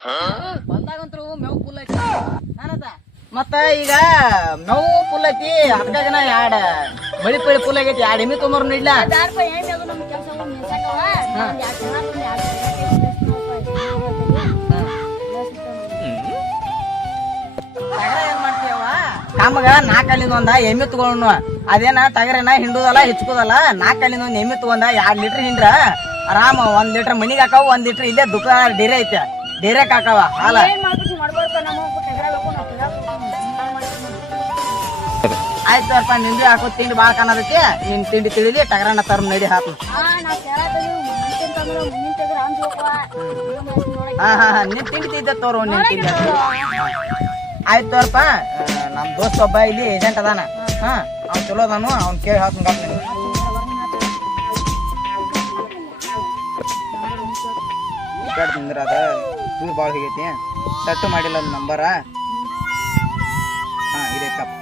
ಬಂದಾಗಂತ್ರು ಮೇವು ಫುಲ್ ಐತಿ ನಾನದ ಮತ್ತ ಈಗ ಮೇವು ಫುಲ್ ಐತಿ ಅದಕ್ಕಾಗನ ಯಾಡ ಮಳಿ ಪಳಿ ಫುಲ್ ಆಗೈತಿ ಯಾಡ್ ಎಮ್ಮಿ ತೊಂಬರ್ ನಿಡ್ಲ ನಮಗ 4 ಅಲ್ಲಿಂದ ಒಂದ ಎಮ್ಮಿ ತಗೊಂಡು ಅದೇನ ಟಗರೇನ ಹಿಂಡುದಲ್ಲ ಹಿಚ್ಕೋದಲ್ಲ 4 ಅಲ್ಲಿಂದ ಒಂದ್ ಎಮ್ಮಿ ತಗೊಂಡ 2 ಲೀಟರ್ ಹಿಂಡ್ರ ಆರಾಮ 1 ಲೀಟರ್ ಮನಿಗ್ ಹಾಕಾವ 1 ಲೀಟರ್ ಇಲ್ಲೇ ದುಕಾನ ಡೇರೆ ಐತೆ ಡೇರೆಕ್ ಹಾಕಾವ ಹಾಲ ಆಯ್ತಪ್ಪ ನಿಂದು ಹಾಕೋ ತಿಂಡಿ ಬಾಳ ಕಾಣದೈತಿ ನಿನ್ ತಿಂಡಿ ತಿಳಿಲಿ ಟಗರನ್ನ ತರ್ ನಡಿ ಹಾಕು ನಿನ್ ತಿಂಡಿ ತಿದ್ದ ತೋರು ನಿನ್ ತಿಂಡಿ ಆಯ್ತು ತೋರಪ್ಪ ನಮ್ ದೋಸ್ತ ಒಬ್ಬ ಇಲ್ಲಿ ಏಜೆಂಟ್ ಅದಾನ ಅವ್ನ್ ಚಲೋ ಅದಾನು ಅವ್ನ್ ಕೇಳಿ ಹಾಕೊಂಡ್ ತಿಂದ್ರ ಅದ ದೂರ ಬಾಳ ಹೋಗೈತಿ ಸಟ್ಟು ಮಾಡಿಲ್ಲ ಅದ್ ನಂಬರ ಇದೈತಪ್ಪ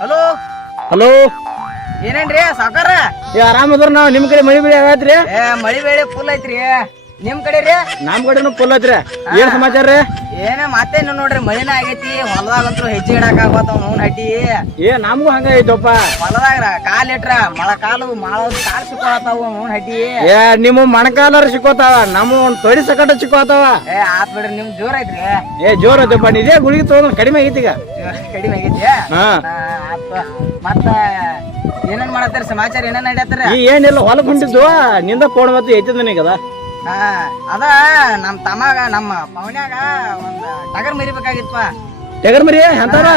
ಹಲೋ ಹಲೋ ಏನೇನ್ರಿ ಸಾವ್ಕಾರ ಆರಾಮದ್ರ ನಾವ್ ನಿಮ್ ಕಡೆ ಮಳಿ ಬೆಳಿ ಆಗತ್ರಿ ಮಳಿ ಬೆಳೆ ಫುಲ್ ಐತ್ರಿ ನಿಮ್ ಕಡೆ ರೀ ನಮ್ ಕಡೆನು ಫುಲ್ ಐತ್ರಿ ಏನ್ ಸಮಾಚಾರ ರೀ ಏನ ಮತ್ತೇನು ನೋಡ್ರಿ ಮಳಿನ ಆಗೈತಿ ಹೊಲದಾಗಂತ್ರು ಹೆಚ್ಚಿ ಇಡಾಕ ಆಗತ್ತಾವ ಅವ್ನ ಹಟ್ಟಿ ನಮಗೂ ಹಂಗ ಐತಪ್ಪ ಹೊಲದಾಗ ಕಾಲ್ ಇಟ್ರ ಕಾಲು ಕಾಲ್ ಸಿಕ್ಕೋತಾವ ಅವ್ನ ಹಟ್ಟಿ ನಿಮ್ಮ ಮಣಕಾಲರ ಸಿಕ್ಕೋತಾವ ನಮ್ಮ ತೊಡಿ ಸಕಟ ಸಿಕ್ಕೋತಾವ ಆತ್ ಬಿಡ್ರಿ ನಿಮ್ ಜೋರ್ ಐತ್ರಿ ಜೋರ್ ಐತಪ್ಪ ನಿಜೇ ಗುಳಿಗೆ ತಗೊಂಡ್ ಕಡಿಮೆ ಆಗೈತಿ ಈಗ ಕಡಿಮೆ ಆಗೈತಿ ಮತ್ತ ಏನೇನ್ ಮಾಡತ್ತಾರ ಸಮಾಚಾರ ಏನೇನ್ ನಡ್ಯಾತಾರ ಏನಿಲ್ಲ ಹೊಲಕ್ ಹೊಂಟಿದ್ವು ನಿಂದ ಫೋನ್ ಬತ್ತು ಐತದ ನನಗದ ಅದ ನಮ್ ತಮ್ಮಗ ನಮ್ಮ ಪವನ್ಯಾಗ ಒಂದ್ ಟಗರ್ ಮರಿಬೇಕಾಗಿತ್ಪ ಟಗರ್ ಮರಿ ಎಂತಾರ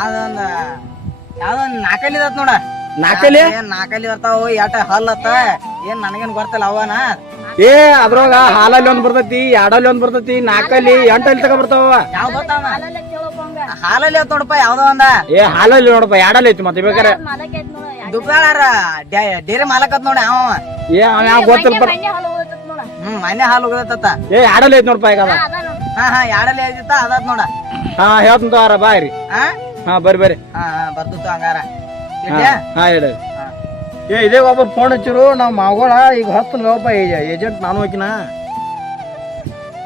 ಅದೊಂದ್ ಯಾವ್ದೊಂದ್ 4 ಅಲ್ಲಿದತ್ ನೋಡ 4 4 ಬರ್ತಾವ ಎಟ ಹಲ್ಲತ್ತ ಏನ್ ನನಗೇನ್ ಗೊತ್ತಿಲ್ಲ ಅವನ ಅದ್ರೊಳಗ ಹಾಲಲ್ಲಿ ಒಂದ್ ಬರ್ತೈತಿ ಎರಡಲ್ಲಿ ಒಂದ್ ಬರ್ತೈತಿ 4 ಅಲ್ಲಿ 8 ಅಲ್ಲಿ ತಗ ಬರ್ತಾವ ಯಾವ್ ಗೊತ್ತಾವ ಹಾಲಲ್ಲಿ ಅವತ್ ನೋಡಪ್ಪ ಯಾವ್ದೋ ಒಂದ ಹಾಲಲ್ಲಿ ನೋಡಪ್ಪ ಎರಡಲ್ಲಿ ಐತಿ ಮತ್ತೆ ಬೇಕಾರೆ ದುಕಾನಾರ ಡೇರಿ ಮಾಲಕತ್ ನೋಡ ಅವ ಗೊತ್ತಿಲ್ಪ ಮನೆ ಹಾಲು ಹೋಗತ್ತ ಎರಡಲ್ಲಿ ಐತಿ ನೋಡಪ್ಪ ಈಗ ಎರಡಲ್ಲಿ ಐತಿತ್ತ ಅದಾತ್ ನೋಡ ಹೇಳ್ತಾರ ಬಾಯ್ರಿ ಬರ್ರಿ ಬರ್ತು ಹಂಗಾರ ಹೇಳಿ ಇದೇ ಒಬ್ಬ ಫೋನ್ ಹಚ್ಚಿರು ನಾವ್ ಮಾಗೋಳ ಈಗ ಹಸ್ತನ್ಗಪ್ಪ ಏಜೆಂಟ್ ನಾನು ಹೋಗಿನ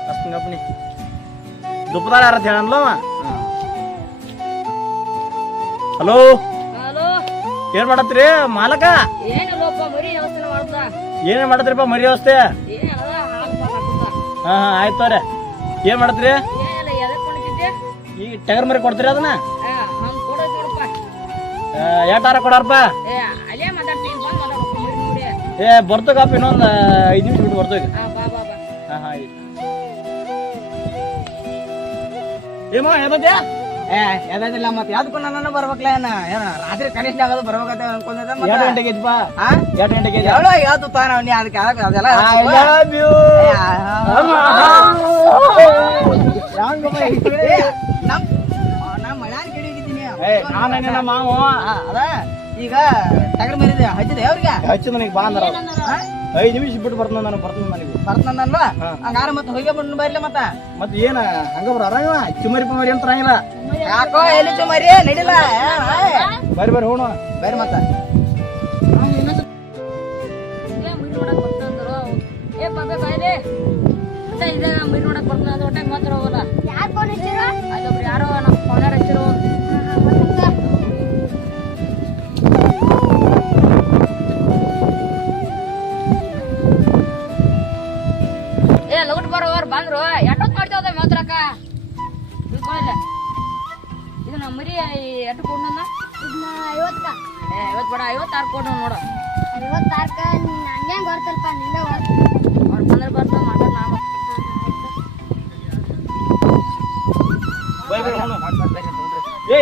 ಹಸ್ತನ್ಗಪ್ಪನಿ ದುಪ್ಪದಾಳ ಯಾರತ್ ಹೇಳನ್ಲ ಹಲೋ ಏನ್ ಮಾಡತ್ರಿ ಮಾಲಕ ಏನೇನ್ ಮಾಡತ್ರಿಪ್ಪ ಮರಿ ವ್ಯವಸ್ಥೆ ಆಯ್ತವ್ರೆ ಏನ್ ಮಾಡತ್ರಿ ಈಗ ಟಗರ್ ಮರಿ ಕೊಡ್ತೀರಿ ಅದನ್ನ ಎಟಾರ ಕೊಡಾರಪ್ಪ ಬರ್ತಗಪ್ಪ ಇನ್ನೊಂದ್ 5 ನಿಮಿಷ ಬಿಟ್ಟು ಬರ್ತೋಗಿ ಎದಿಲ್ಲ ಮತ್ತೆ ಯಾವ್ದಕ್ಕೂ ನನ್ನ ಬರ್ಬೇಕಲ್ಲ ಏನ ರಾತ್ರಿ ಕನಿಷ್ಠ ಆಗೋದು ಬರ್ಬೇಕಂತ ಅನ್ಕೊಂಡ 2 ಗಂಟೆಗೆ 2 ಗಂಟೆಗೆ ಯಾವ್ದು ತಾನ ಅದಕ್ಕೆ ಅದೆಲ್ಲ ನಾ ಮಳ್ಯಾನ್ ಕಡೆ ಹೋಗಿದ್ದೀನಿ ಮಾವು ಅದ ಈಗ ಟಗರ್ ಮರಿದೆ ಹಚ್ಚಿದೆ ಅವ್ರಿಗೆ ಹಚ್ಚಿ ನನಗೆ ಬಾ ಅಂದ್ರ 5 ನಿಮಿಷ ಬಿಟ್ಟು ಬರ್ತನ ನನಗೆ ಬರ್ತನಲ್ವ ಹಂಗಾರ ಮತ್ತೆ ಹೋಗಿ ಬಂದು ಬರ್ಲಿ ಮತ್ತೆ ಏನ ಹಂಗ ಬರ ಚುಮರಿ ಪಮರಿ ಅಂತ ಇರಂಗಿಲ್ಲ ಯಾಕೋ ಎಲ್ಲಿ ಚುಮರಿ ನಡಿಲ್ಲ ಬರ್ರಿ ಹೋಣ ಬರ್ರಿ ಮತ್ತ ಮರಿ ನೋಡಕ್ ಬರ್ತದ ಒಟ್ಟೆ ಮಾತ್ರ ಹೋಗಲ್ಲ ಯಾರೋ ನಮ್ಮ ಪೌನ್ಯಾರ ಹಚ್ಚಿರು ಲಗುಟ್ ಬರೋರ್ ಬಂದ್ರು ಎಷ್ಟೊತ್ ಮಾಡ್ತೇವದ ಮಾತ್ರಕ್ಕ ತಿಳ್ಕೊಂಡಿಲ್ಲ ಇದು ನಮ್ಮ ಮರಿ ಎಷ್ಟು ಕೊಡ್ 50 ಬೇಡ 56 ಕೊಡ್ ನೋಡು 56 ನಂಗೆ ಗೊತ್ತಲ್ಪ ನಿಂದ ಅವ್ರು ಬಂದ್ರೆ ಬರ್ತಾವ ಮಾತಾಡ ನಾ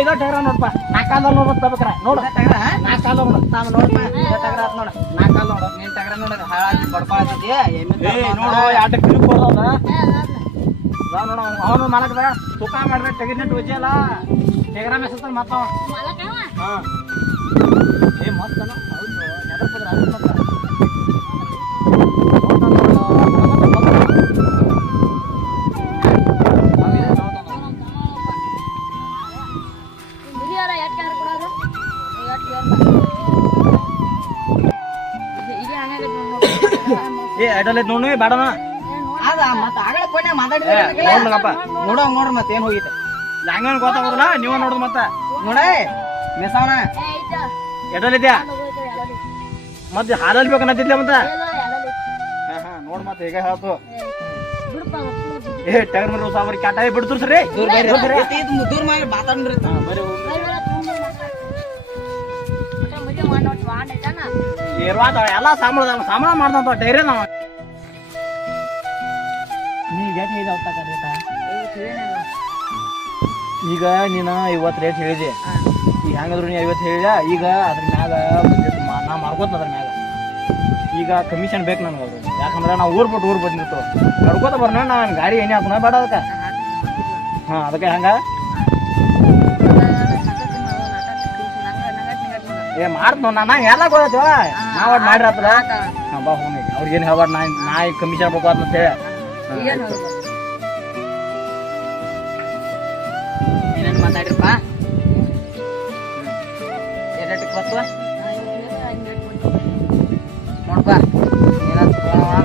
ಇದ ಟಗರ ನೋಡಪ್ಪ 4 ಕಾಲ ನೋಡ್ಬೇಕ್ರ ನೋಡ ಟಗರ 4 ಕಾಲ ನೋಡಪ್ಪ ಟಗರ ಆತ್ ನೋಡ 4 ಕಾಲ ನೋಡ ನೀನ್ ಟಗರ ನೋಡ ಹಾಳಾಗಿ ಬಡ್ಕೊಳತೈತಿ ನೋಡು 2 ಕಿಲೋ ಕೊಡೋದ ನೋಡ ಅವನು ಮಾಲಕದ ತೂಕ ಮಾಡ್ರೆ ಟಗರ್ನೆಟ್ ವಜಲ್ಲ ಟಗರ ಮೆಸತ ಮತ್ತ ಮಸ್ತ್ ಹೌದು ನೆದರ್ಪದ್ರ ಮತ್ತ ಅಡಲೆ ನೋಡು ಬೇಡನ ಅದ ಹೌದಾ ಮತ್ತ ಆಗಲೇ ಫೋನ್ಯಾಗ ನೋಡ್ಲಪ್ಪ ನೋಡ್ರಿ ಮತ್ತೆ ಏನ್ ಹೋಗಿತ್ತು ಹಂಗೇನ್ ಗೊತ್ತಾಗೋದಿಲ್ಲ ನೀವ ನೋಡುದು ಮತ್ತ ನೋಡ ಮೆಸವನ ಎಡಲಿದ್ಯಾ ಮತ್ತೆ ಹಾಲಲ್ಲಿ ಬೇಕನ್ನತ್ತಿದ್ಲ ಮತ್ತ ನೋಡ್ ಮತ್ತೆ ಈಗ ಹೇಳ್ತು ಟೈರ್ ಮರ ಸಾವರಿ ಕ್ಯಾಟ ಬಿಡ್ತು ಸರಿ ದೂರ ಮಾಡಿ ಮಾತಾಡ್ರಿ ಎಲ್ಲ ಸಾಂಬಳ ಮಾಡ್ದಂತ ಡೈರಿ ನಾವ ಈಗ ನೀನು 50 ರೇಟ್ ಹೇಳಿದೆ ಈಗ ಹೆಂಗಂದ್ರು ನೀ 50 ಹೇಳಿದ ಈಗ ಅದ್ರ ಮ್ಯಾಗ ನಾ ಮಾಡ್ಕೋತ ಅದ್ರ ಮ್ಯಾಗ ಈಗ ಕಮಿಷನ್ ಬೇಕು ನನ್ಗೆ ಅದು ಯಾಕಂದ್ರೆ ನಾವು ಊರ್ ಬಂದಿತ್ತು ನಡ್ಕೋತ ಬರ್ನ ನಾನು ಗಾಡಿ ಎಣ್ಣೆ ಹಾಕೋಣ ಬೇಡ ಅದಕ್ಕೆ ಅದಕ್ಕೆ ಹಂಗ ಮಾಡ್ತ ನಾ ಎಲ್ಲ ಗೊತ್ತ ನಾವ್ ಒಟ್ಟು ಮಾಡಿರತ್ತಲ್ಲ ಬಾ ಹೋಗಿ ಅವ್ರಿಗೇನು ಹೇಳ್ಬಾರ್ದು ನಾ ಈಗ ಕಮಿಷನ್ ಬೇಕು ಅಂತ ಹೇಳಿ ಏನೇನು ಮಾತಾಡ್ರಿಪ್ಪ ಎಡಟಿಗೆ ಬರ್ತವ ನೋಡ್ಪ ಏನಾದ್ರು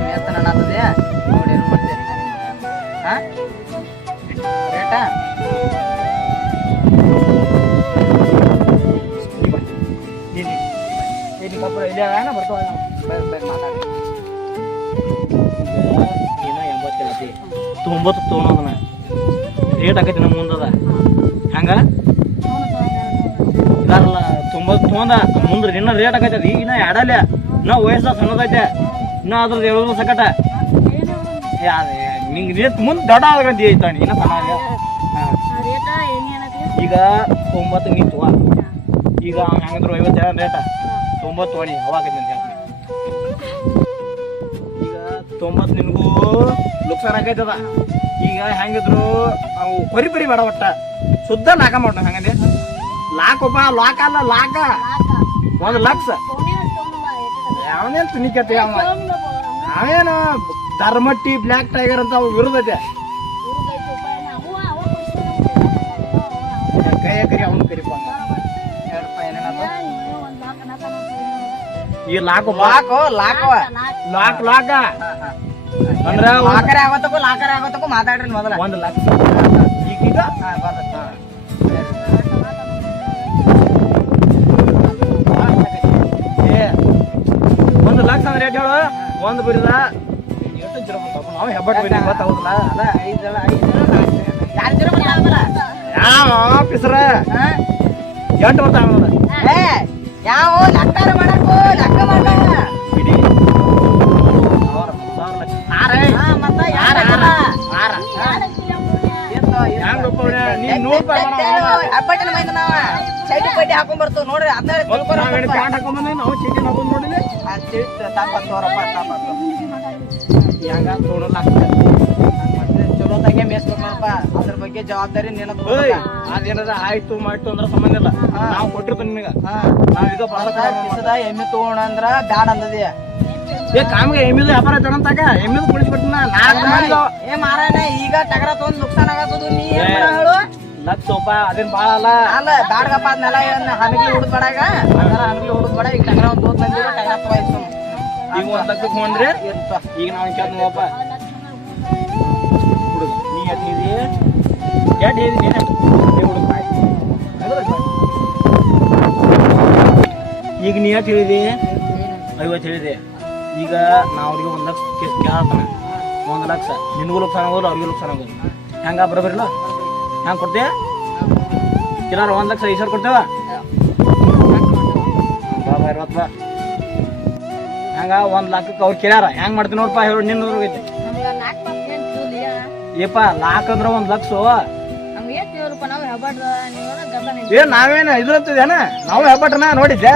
ಮೇತನ ಆಗ್ತದೆ ನೋಡಿ ಏನು ಮಾಡ್ತೀವಿ ರೇಟಾ ಬರ್ತಾವ ಮಾತಾಡಿ 90 ತೊಗೊಳೋದನ್ನ ರೇಟ್ ಆಕೈತಿ ನಮ್ಮ ಮುಂದದ ಹಂಗ ಇದಾರಲ್ಲ 90 ತೊಗೊಂಡ ಮುಂದ್ರಿ ಇನ್ನ ರೇಟ್ ಆಕೈತಿ ಈಗ ಇನ್ನ ಎಡಲ್ಲ ಇನ್ನ ವಯಸ್ಸ ಸಣ್ಣದೈತೆ ಇನ್ನ ಅದ್ರದ್ದು 7 ಸಕಟ ನಿಂಗೆ ರೇಟ್ ಮುಂದೆ ದೊಡ್ಡ ಆಗಂತ ಐತ ಇನ್ನ ಸಣ್ಣ ಈಗ 90 ನೀ ತಗೋ ಈಗ ಹೆಂಗಂದ್ರು 50 ರೇಟ 90 ತೊಗೊಳಿ ಅವಾಗೈತಿ ಅಂತ ಈಗ 90 ನಿನಗೂ ಲುಕ್ಸಾನ್ ಆಗೈತದ ಈಗ ಹೆಂಗಿದ್ರು ಅವು ಪರಿ ಬೇಡ ಒಟ್ಟ ಶುದ್ಧ ಲಾಕ ಮಾಡೋಣ ಹಂಗಂದೆ ಲಾಕಪ್ಪ ಲಾಕ ಅಲ್ಲ ಲಾಕ 1 ಲಕ್ಷ ಅವನೇನು ತುನಿಕತೆ ಅವೇನು ಧರ್ಮಟ್ಟಿ ಬ್ಲ್ಯಾಕ್ ಟೈಗರ್ ಅಂತ ಅವು ವಿರುದ್ಧತೆ ಕರಿ ಅವನು ಕರಿಪ ಈ ಲಾಕ್ ಅಂದ್ರೆ ಲಾಕರೆ ಆಗೋತಕ್ಕೂ ಮಾತಾಡ್ರಿ ಮೊದಲ 1 ಲಕ್ಷ ಈಗ ಒಂದು ಲಕ್ಷ ಅಂದ್ರೆ ರೇಟ್ ಹೇಳು ಒಂದು ಬಿರಿದ ನಾವು ಹೆಬ್ಬಟ್ಟು ಬಿಡಿ ಗೊತ್ತಾಗುದಿಲ್ಲ ಅದ 5 ಯಾವ ಆಫೀಸರ 8 ವರ್ಷ ಆಗೋದ ಯಾವ ಲೆಕ್ಕಾರ ಮಾಡಕು ಲೆಕ್ಕ ಮಾಡ ಬಿಡಿ ಪಟ್ಟಿ ಹಾಕೊಂಡ್ ಬರ್ತು ನೋಡ್ರಿ ಪ್ಯಾಂಟ್ ಹಾಕೊಂಡ್ ನಾವು ಚೀಟಿ ಹಾಕೊಂಡ್ ನೋಡಿಲ್ಲ ಹೆಂಗ ತೊಗೊಳಲ್ಲ ಚಲೋದಾಗೆ ಮೇಸ್ಬೇಕು ನೋಡಪ್ಪ ಅದ್ರ ಬಗ್ಗೆ ಜವಾಬ್ದಾರಿ ನಿನಗ್ ಅದೇನಾರ ಆಯ್ತು ಮಾಡ್ತು ಅಂದ್ರ ಸಂಬಂಧ ಇಲ್ಲ ನಾವು ಕೊಟ್ಟಿರ್ತೀವಿ ನಿನಗ ನಾವೀಗ ಎಮ್ಮೆ ತಗೋಣ ಅಂದ್ರ ಬ್ಯಾಡ ಅಂದದಿ ಕಾಮಿಗೆ ಎಮ್ಮಿದು ವ್ಯಾಪಾರ ತಗೊಂತಾಗ ಎಮ್ಮಿದು ಕುಳಿಸ್ಬಿಟ್ಟು ಏ ಮಾರಾಯಣ ಈಗ ಟಗರ ತಗೊಂಡ್ ನುಕ್ಸಾನ್ ಆಗತ್ತದು ನೀ ಏನ್ ಮಾಡ ಹೇಳು ಲಕ್ಷ ರೂಪಾಯಿ ಅದೇನ್ ಬಾಳ ಅಲ್ಲ ಬ್ಯಾಡ್ಗಪ್ಪ ಅದನ್ನೆಲ್ಲ ಹನಗ್ಲಿ ಹುಡುಕ್ಬೇಡಾಗ ಹನಗ್ಲಿ ಹುಡುಕ್ಬೇಡ ಈಗ ಟಗರ ಒಂದ್ ತೋತ್ ಬಂದಿರೋ ಟಗರ ತಗೋಯ್ತು ಈಗ 1 ಲಕ್ಷಕ್ಕೆ ಹೋಗ್ರಿ ಈಗ ನಾವು ಕೇಳ್ತ ನೋಡಪ್ಪ ಹುಡುಗ ನೀ ಎಟ್ಟಿದಿ ಈಗ ನೀ ಎಷ್ಟು ಹೇಳಿದಿ 50 ಹೇಳಿದೆ ಈಗ ನಾ ಅವ್ರಿಗೆ 1 ಲಕ್ಷ ಕೇಳ್ತಾನೆ 1 ಲಕ್ಷ ನಿನಗೂ ಲಕ್ಷ ಆಗೋದು ಅವ್ರಿಗೂ ಲಕ್ಷ ಆಗೋದು ಹೆಂಗ ಬರೋಬರಿಲ್ಲ ಹೆಂಗೆ ಕೊಡ್ತೇವೆ ಕೆಲವ್ರು 1 ಲಕ್ಷ 5 ಸಾವಿರ ಕೊಡ್ತೇವ ಬಾಬಾ 20 ಹಂಗ 1 ಲಕ್ಷಕ್ಕೆ ಅವ್ರು ಕೇಳ್ಯಾರ ಹೆಂಗ್ ಮಾಡ್ತೀನಿ ನೋಡಪ್ಪ ಹೇಳಿ ನಿನ್ನ ಹೋಗೈತಿ ಏಪ ಲಾಕ್ ಅಂದ್ರ 1 ಲಕ್ಷ ಏ ನಾವೇನ ಇದ್ರಂತದೇನ ನಾವು ಹೆಬ್ಬಟ್ರನ ನೋಡಿದ್ದೆ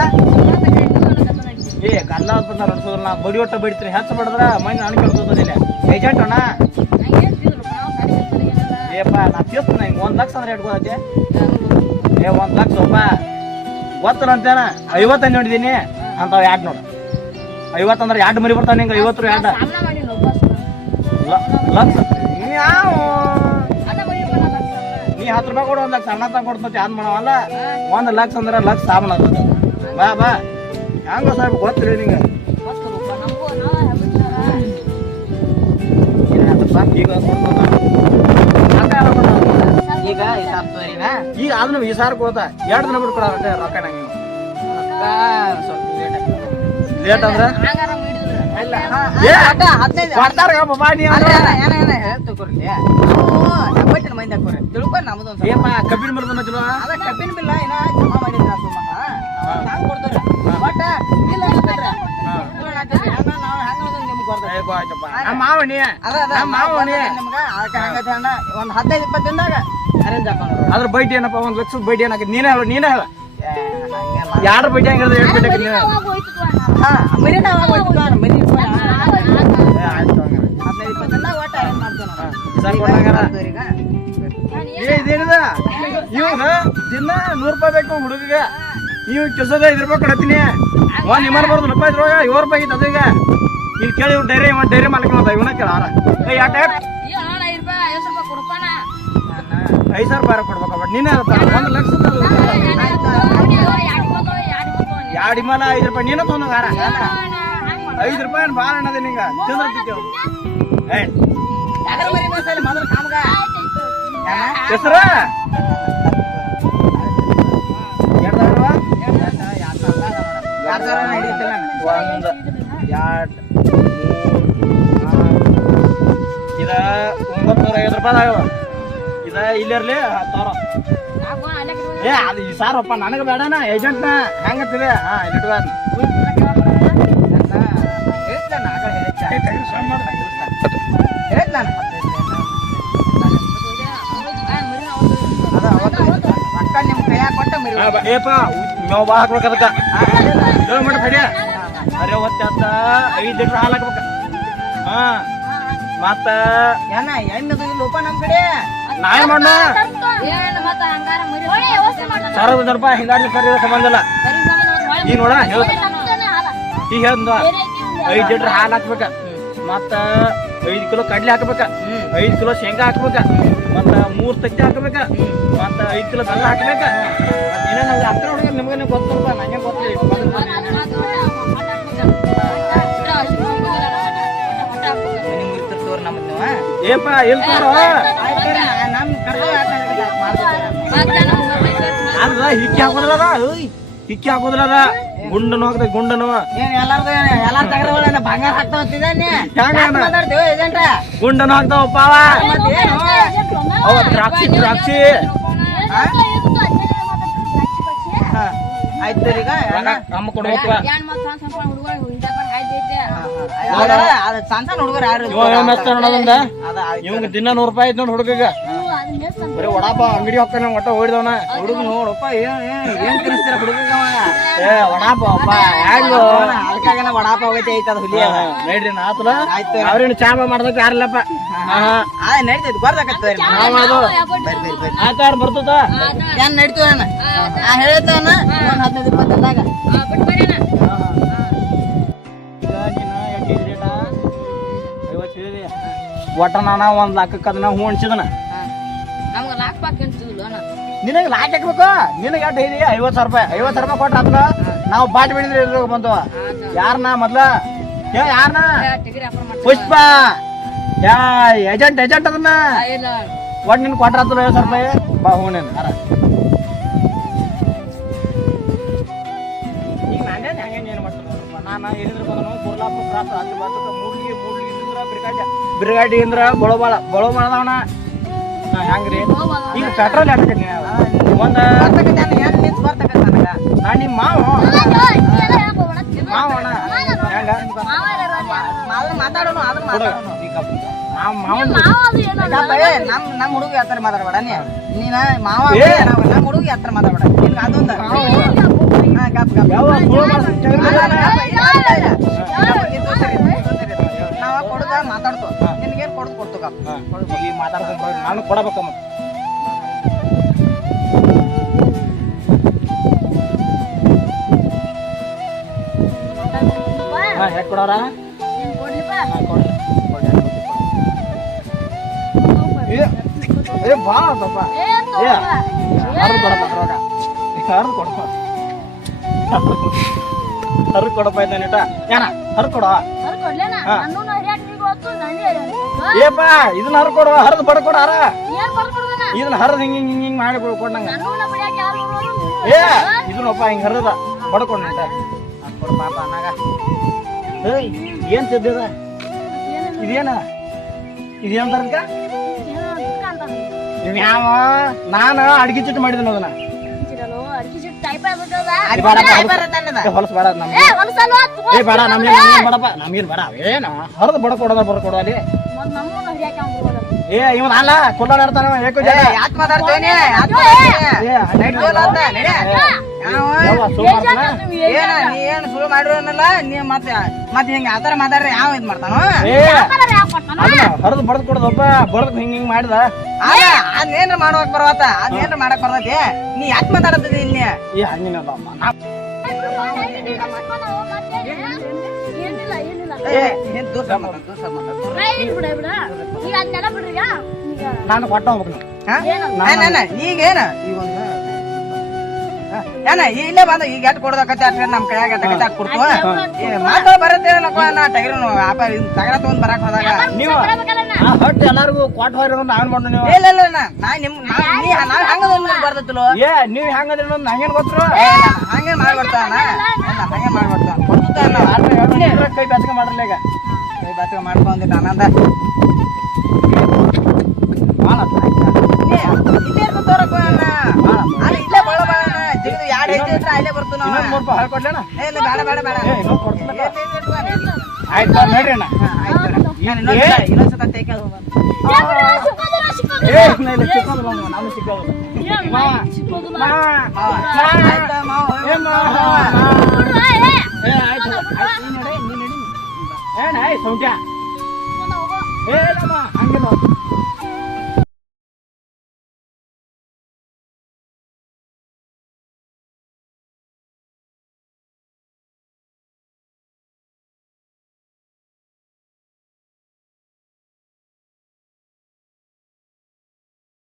ಏ ಗಲ್ಲ ನಡ್ಸೋದ್ರಲ್ಲ ಬಡಿ ಒಟ್ಟ ಬಡಿತೀನಿ ಹೆಚ್ಚು ಬಡದ್ರ ಮೈ ನಾನು ಕೇಳ್ತದಿಲ್ಲ ಏಜೆಂಟ್ ಅಣ್ಣ ಏಪ ನಾ ತೀರ್ಸ್ತೀನಿ ಹಿಂಗೆ 1 ಲಕ್ಷ ಅಂದ್ರೆ ಇಟ್ಕೋದೈತೆ ಏ 1 ಲಕ್ಷ ಗೊತ್ತಲ್ಲ ಅಂತೇನ 50 ನೋಡಿದೀನಿ ಅಂತ 2 ನೋಡು 50 ಅಂದ್ರೆ 2 ಮರಿ ಬರ್ತಾವ ನಿಂಗೆ 50 2 ಲಕ್ಷ ಯಾವ ನೀ 10 ರೂಪಾಯಿ ಕೊಡು 1 ಲಕ್ಷ ಸಣ್ಣ ತ ಕೊಡ್ತತಿ ಅದ್ ಮಾಡವಲ್ಲ 1 ಲಕ್ಷ ಅಂದ್ರೆ ಲಕ್ಷ ಸಾಬಣ ಬಾ ಬಾ ಹೆಂಗ ಸಾಹೇಬ್ ಗೊತ್ತಿಲ್ಲ ನಿಂಗೆ ಈ ಸಾರ್ ಕೋತ 2 ದಿನ ಬಿಟ್ಟು ಕೊಡ ರೊಕ್ಕ ನಂಗೆ ಸ್ವಲ್ಪ ಲೇಟ್ ಅಂದ್ರ ಹಂಗಾರ ಹಿಡಿದ್ರು ಇಲ್ಲ ಏ, 15 ಕೊಡ್ತಾರ ಬಾ ನೀ ಹೇಳ್ತಕೊರ್ಲಿ ಎಪ್ಪತ್ತಿನ ಮಂದಿ ಹಾಕೋರಿ ತಿಳ್ಕೊಂಡು ನಮ್ದೊಂದು ಏಪ ಕಬ್ಬಿನ ಮರದ ಚಲೋ ಅದ ಕಬ್ಬಿನ ಬಿಲ್ಲ ಏನ ಜಮಾ ಮಾಡಿದ್ರ ಹಂಗ ಕೊಡ್ತಾರ ಬಟ್ ಬಿಲ್ ಹಾಕ್ತಾರ ನಾವು ಹಂಗ ನಿಮ್ಗೆ ಆಯ್ತಪ್ಪ ನಮ್ಮ ಮಾವನಿ ಅದ ನಮ್ಮ ಮಾವನಿ ನಿಮ್ಗ ಅದಕ್ಕೆ ಹಂಗೈತೆ ಅಣ್ಣ ಒಂದ್ 15-20 ದಿನದಾಗ ಅರೇಂಜ್ ಹಾಕೊಂಡು ಅದ್ರ ಬೈಟಿ ಏನಪ್ಪ 1 ಲಕ್ಷದ ಬೈಟಿ ಏನಾಕಿ ನೀನೇ ಹೇಳ ಯಾರ ಬೈಟಿ ಹಂಗಿದ್ರೆ ಎಷ್ಟು ಬೈಟಿ ಹಾಕಿದ್ನಿ ಅವಾಗ ಹೋಯ್ತು ಹಾ ಮರಿನ ಮರಿ ಆಯ್ತು ಹಂಗಾರೆ 15-20 ದಿನ ಒಟ್ಟು ಅರೇಂಜ್ ಮಾಡ್ತೀವಿ ಸಾಕು ಕೊಡಂಗಾರ ಈಗ ಇದೇನಿದ ಇವಾಗ ದಿನ 100 ರೂಪಾಯಿ ಬೇಕು ಹುಡುಗಿಗೆ ನೀವು ಕೆಲಸದ 5 ರೂಪಾಯಿ ಕೊಡತ್ತೀನಿ ಒಂದ್ ನಿಮ್ಮನ್ ಬರ್ದು ರೂಪಾಯಿ ಇದ್ರೊಳಗ 7 ರೂಪಾಯಿ ಐತೆ ಅದೀಗ ಇಲ್ಲಿ ಕೇಳಿ ಡೈರಿ ಮಾಲಕ ಇವನ ಕೇಳಾರ ಯಾಟ ಈ ಅಣ್ಣ 5 ರೂಪಾಯಿ 50 ರೂಪಾಯಿ ಕೊಡಪ್ಪಾನ 5,000 ರೂಪಾಯಿ ಕೊಡ್ಬೇಕ ಬಟ್ ನೀನೇ 1 ಲಕ್ಷದ 2 ಇಮಾಲ 5 ರೂಪಾಯಿ ನೀನ ತೊಂದಾರ 5 ರೂಪಾಯಿ ಬಾಳ ಅನ್ನೋದೇ ನಿಂಗ ತಿಂದಿರ್ತಿದ್ದೇವು ಯಾಕಂದ್ರೆ ಮರಿ ಮಸಾಲೆ ಮೊದಲು ಕಾಮಗ ಹೆಸರ ಒಂದ್ 2 3 4 ಇದ 950 ರೂಪಾಯಿ ಅದಾವ ಇದ ಇಲ್ಲಿರ್ಲಿ 10,000 ಅದು ಈ ಸಾರಪ್ಪ ನನಗೆ ಬೇಡನ ಏಜೆಂಟ್ನ ಹೆಂಗತ್ತಿದೆ ಹಾ ಇಲ್ಲಿಟ್ವ ರೊಕ್ಕ ನಿಮ್ ಕೈಯಾಗ ಕೊಟ್ಟ ಮರಿ ಏಪ ಮೇವ್ ಬಾ ಹಾಕ್ಬೇಕು ಅದಕ್ಕ ಕಿಲೋಮೀಟರ್ ತಡಿಯ ಅರೆ ಹೊತ್ತ 5 ಲೀಟರ್ ಹಾಲು ಹಾಕ್ಬೇಕ ಹಾ ಮತ್ತ ಏನ ಎಣ್ಣದು ಇಲ್ಲಪ್ಪ ನಮ್ ಕಡೆ ನಾಯಿ ಮಣ್ಣ ಏನ್ ಮತ್ತ ಹಂಗಾರ ಮರಿ ವ್ಯವಸ್ಥೆ ಮಾಡ್ತಾನ ಸಾವಿರ ರೂಪಾಯಿ ಹಿಂಗಾಡಿ ಕರೀದ ಸಂಬಂಧ ಇಲ್ಲ ಈಗ ನೋಡ ಈಗ ಹೇಳ್ದ 5 ಲೀಟರ್ ಹಾಲು ಹಾಕ್ಬೇಕ ಮತ್ತ 5 ಕಿಲೋ ಕಡ್ಲಿ ಹಾಕ್ಬೇಕ 5 ಕಿಲೋ ಶೇಂಗಾ ಹಾಕ್ಬೇಕ ಮತ್ತ 3 ತತ್ತಿ ಹಾಕ್ಬೇಕ ಮತ್ತ 5 ಕಿಲೋ ಬೆಲ್ಲ ಹಾಕ್ಬೇಕ ಏನೇನ ಹತ್ರ ಹುಡುಗ ನಿಮ್ಗೆ ಗೊತ್ತಲ್ಪ ನಂಗೆ ಏಪ ಇಲ್ತಾರ ನಮ್ ಅದ ಹಿಕ್ಕಿ ಹಾಕೋದ್ರದ ಹಿಕ್ಕಿ ಹಾಕೋದ್ರದ ಗುಂಡನು ಹಾಕ್ತೈತಿ ಗುಂಡನು ಏನ್ ಎಲ್ಲಾರ್ದು ಎಲ್ಲಾರ್ ತಗರ ಬಂಗಾರ ಹಾಕ್ತಾ ಹೋಗ್ತಿದ್ದಾನೆ ಮಾತಾಡ್ತೀವಿ ಏಜೆಂಟ ಗುಂಡನು ಹಾಕ್ತಾವಪ್ಪ ಅವ ದ್ರಾಕ್ಷಿ ಆಯ್ತು ಈಗ ನಮ್ಮ ಕೊಡ್ಬೇಕ ಅದ ಸಣ್ಣ ಸಣ್ಣ ಹುಡುಗರು ಯಾರು ಇವಂಗ ದಿನ 100 ರೂಪಾಯಿ ಐತ್ ನೋಡಿ ಹುಡುಗ ಬರೀ ವಡಾಪ ಅಂಗಡಿ ಹೋಗ್ತಾನೆ ಒಟ್ಟ ಓಡಿದವನ ಹುಡುಗ ನೋಡಪ್ಪ ಏನ್ ತಿನ್ನಿಸ್ತೀರ ಹುಡುಗ ಏ ವಡಾಪ ಅಪ್ಪ ಹೆಂಗ ಅದಕ್ಕಾಗನ ವಡಾಪ ಹೋಗೈತೆ ಐತದ ಹುಲಿ ನೋಡ್ರಿ ನಾತಲ ಆಯ್ತು ಅವ್ರೇನು ಚಾ ಮಾಡಕ್ ಯಾರಿಲ್ಲಪ್ಪ ನಡೀತೈತಿ ಬರ್ದಾಕತ್ತ ಆಯ್ತಾರ ಬರ್ತದ ಏನ್ ನಡೀತೀವ ಹೇಳ್ತಾನ 15-20 ದಿನದಾಗ ಒಟ್ಟ ನಾನ 1 ಲಕ್ಷಕ್ಕೆ ಅದನ್ನ ಹೂ ಅನ್ಸಿದನ ನಮ್ಗೆ ಲಾಕ್ ಪಾಕ್ ಎಂತಿದ್ಲು ನಿನಗೆ ಲಾಕ್ ಹಾಕ್ಬೇಕು ನಿನಗೆ ಎಷ್ಟು ಇದೆ 50,000 ರೂಪಾಯಿ 50,000 ರೂಪಾಯಿ ಕೊಟ್ರ ಅದನ್ನ ನಾವು ಬಾಟಿ ಬೆಳೆದ್ರೆ ಬಂದು ಯಾರನ್ನ ಮೊದ್ಲ ಯಾರನ್ನ ಪುಷ್ಪ ಯಾ ಏಜೆಂಟ್ ಅದನ್ನ ಒಟ್ಟು ನಿನ್ ಕೊಟ್ರ 50,000 ರೂಪಾಯಿ ಬಾ ಹೂ ನೀನು ಈಗ ನಾನೇನು ಹೆಂಗೆ ಏನು ಮಾಡ್ತೀನಿ ನಾನು ಹೇಳಿದ್ರೆ ಬಂದನು ಕೋಲ್ಹಾಪುರ ಕ್ರಾಸ್ ಅಲ್ಲಿ ಬರ್ತದ ಮೂಡ್ಲಿಗೆ ಬಿರುಗಾಡಿ ಅಂದ್ರ ಬಳೋ ಬಾಳದವನ ಹೆಂಗ್ರಿ ಈಗ ಪೆಟ್ರೋಲ್ ಹಾಕ್ತೀನಿ ಒಂದ ಏನ್ ನಿಂತ ಬರ್ತಕ್ಕ ನನಗ ನಾ ನಿಮ್ಮ ಮಾವಣ ಹೆಂಗ ಮಾತಾಡೋಣ ಅದನ್ನ ಮಾತಾಡೋಣ ನಮ್ ಹುಡುಗ ಯಾತ್ರ ಮಾತಾಡ್ಬೇಡ ನೀನ ಮಾವ ನಮ್ ಹುಡುಗ ಯಾತ್ರ ಮಾತಾಡ್ಬೇಡ ನಿನ್ಗ ಅದೊಂದು ನಾವ ಕೊಡುದ ಮಾತಾಡ್ತು ನಿನ್ಗೇನ್ ಕೊಡ್ತು ಮಾತಾಡ್ಕೊಂಡು ನಾನು ಕೊಡಬೇಕಮ್ಮ ಹೇಗೆ ಕೊಡೋರ ಏ ಬಾ ಸ್ವಲ್ಪ ಹರಿದು ಕೊಡಪ್ಪ ಹರಿದು ಕೊಡಪ್ಪ ಹರಿದು ಕೊಡಪ್ಪ ಇದ್ದಾನಿಟ ಏನ ಹರಿದು ಕೊಡ ಏಪ ಇದನ್ನ ಹರಿದು ಕೊಡು ಹರಿದು ಬಡ್ಕೊಡಾರ ಇದನ್ನ ಹರಿದ್ ಹಿಂಗ್ ಮಾಡಿ ಕೊಡ್ನಂಗ ನನ್ನೂನ ಬಿಡಾಕ ಯಾರು ಬರೋರು? ಏ ಇದನ್ನಪ್ಪ ಹಿಂಗ್ ಹರಿದ ಬಡ್ಕೊಂಡ ಕೊಡು ಪಾಪ ಅನ್ನಾಗ ಏಯ್ ಏನ್ ತಿದ್ದದ ಇದೇನ ಇದೇನ್ ತರಕ ಏನೋ ದುಃಖ ಅಂತಾನೆ. ಯಾವ ನಾನು ಅಡ್ಗಿ ಚಿಟ್ಟು ಮಾಡಿದನ ಅದನ್ನ ಚಿರಲು ಅಡ್ಗಿ ಸಿಟ್ಟು ಟೈಪ್ ಆಗ್ಬಿಟ್ಟದ. ಏ, ಹೊಲಸ್ ಬೇಡ ನಮ್ಗೆ ಏ ಹೊಲಸಲ್ವಾ? ತಗೋ. ಏ ಬೇಡ ನಮ್ಗೆ ಬೇಡಪ್ಪ ನಮ್ಗೇನ್ ಬೇಡ ಏನ ಹರಿದ್ ಬಡ ಕೊಡೋದ ಬರ್ಕೊಡು ಅಲ್ಲಿ ಮತ್ತ್ ನಮ್ಮನ್ನ ಹಿಡ್ಯಾಕ ಅವ್ನ್ ಬರೋಲ್ಲ. ಏ ಇವನ್ ಅಲ್ಲ ಕುಲ್ಲ ನಡ್ತಾನ ಏಕೋ ಜನ ಯಾತ್ ಮಾತಾಡ್ತೇನೆ ಏನ ನೀ ಏನ್ ಸುಳ್ಳು ಮಾಡಿರೋನಲ್ಲ ನೀ ಮತ್ತೆ ಹಿಂಗ ಆತರ ಮಾತಾಡ್ರಿ ಯಾವ ಇದ್ ಮಾಡ್ತಾನ ವ್ಯಾಪಾರ ಯಾಕ್ ಕೊಡ್ತಾನ? ಅದನ್ನ ಹರಿದ್ ಬಡದ್ ಕೊಡೋದಪ್ಪ ಬಡದ್ ಹಿಂಗ್ ಮಾಡಿದ ಅದೇನ್ರ ಮಾಡ್ಬೇಕ್ ಬರವತ್ತ ಅದೇನ್ರ ಮಾಡಕ್ ಬರ್ತೈತಿ ನೀ ಯಾಕೆ ಮಾತಾಡತದಿ ಇಲ್ಲಿ ಏ ಹಂಗಿನಲ್ಲಮ್ಮ ಏನಿಲ್ಲ ಏನಿಲ್ಲ. ಏನ್ ದೂರ ಮಾತಾಡ್ ಏನ್ ಬಿಡ ಬಿಡ. ಈಗ ಅದನ್ನೆಲ್ಲ ಬಿಡ್ರಿ ಈಗ. ಈಗ ನಾನು ಕೊಟ್ಟ ಹೋಗ್ಬೇಕು ಈಗೇನ ಈಗ ಒಂದು ಏನ ಇಲ್ಲೇ ಬಂದ ಈಗ ಎಟ್ ಕೊಡೋದಕ್ಕತ್ತೆ ಅಟ್ಟ ನಮ್ ಕೈಯಾಗ ಎಟ್ಟ ಕೊಡ್ತು ಮಾತಾಡ ಬರತ್ತೇನಪ್ಪ ನಾ ಟಗರ ಟಗರ ತಗೊಂಡ್ ಬರಾಕ್ ಹೋದಾಗ ನೀವು ಬರ್ಬೇಕಲ್ಲ ಆ ಹೊಟ್ಟೆ ಎಲ್ಲಾರ್ಗು ಕೊಟ್ಟ ಹೋರಿ ನಾವೇನ್ ಮಾಡ ನೀವು ಇಲ್ಲ ಇಲ್ಲ ನಾ ನಿಮ್ ನಾವ್ ಹಂಗ ಬರ್ತೈತಿಲೋ ಏ ನೀವ್ ಹೆಂಗದ್ರಿ ಅನ್ನೋದು ನಂಗೇನ್ ಗೊತ್ತರು ಹಂಗೆ ಮಾಡ್ಬರ್ತಾನ ಹಂಗೆ ಮಾಡ್ಬರ್ತಾನ ಕೊಡ್ತಾನ ಕೈ ಬೆಚ್ಚಗ ಮಾಡ್ರಲ್ಲ ಈಗ ಕೈ ಬಾಚಿಕ ಮಾಡ್ಕೊಂಡಿದ್ದ ಆನಂದ ಇಲ್ಲೇ ತೋರಕ್ ಇಲ್ಲೇ ಬಳ ಬಳ ಜಿಗಿದು ಯಾರು ಹೆಜ್ಜೆ ಇಟ್ರ ಅಲ್ಲೇ ಬರ್ತು ನಾವು ಇನ್ನೊಂದ್ 3 ರೂಪಾಯಿ ಹೇಳ್ಕೊಡ್ಲೇನ ಇಲ್ಲ ಬೇಡ ಬೇಡ ಬೇಡ ಏ ಇನ್ನೊಂದ್ ಕೊಡ್ತಿಲ್ಲ ಆಯ್ತು ನೋಡ್ರಿ ಅಣ್ಣ ಇನ್ನೊಂದ್ಸತ ತೇಕದು ಏ ಇಲ್ಲ ಚಿಕ್ಕದು ನಾನು ಚಿಕ್ಕದು ಆಯ್ತಾ ಮಾವ ಏ ಆಯ್ತು ಏನ ಆಯ್ತು ಸೌಂಟ್ಯ ಏ ಇಲ್ಲಮ್ಮ ಹಂಗಿಲ್ಲ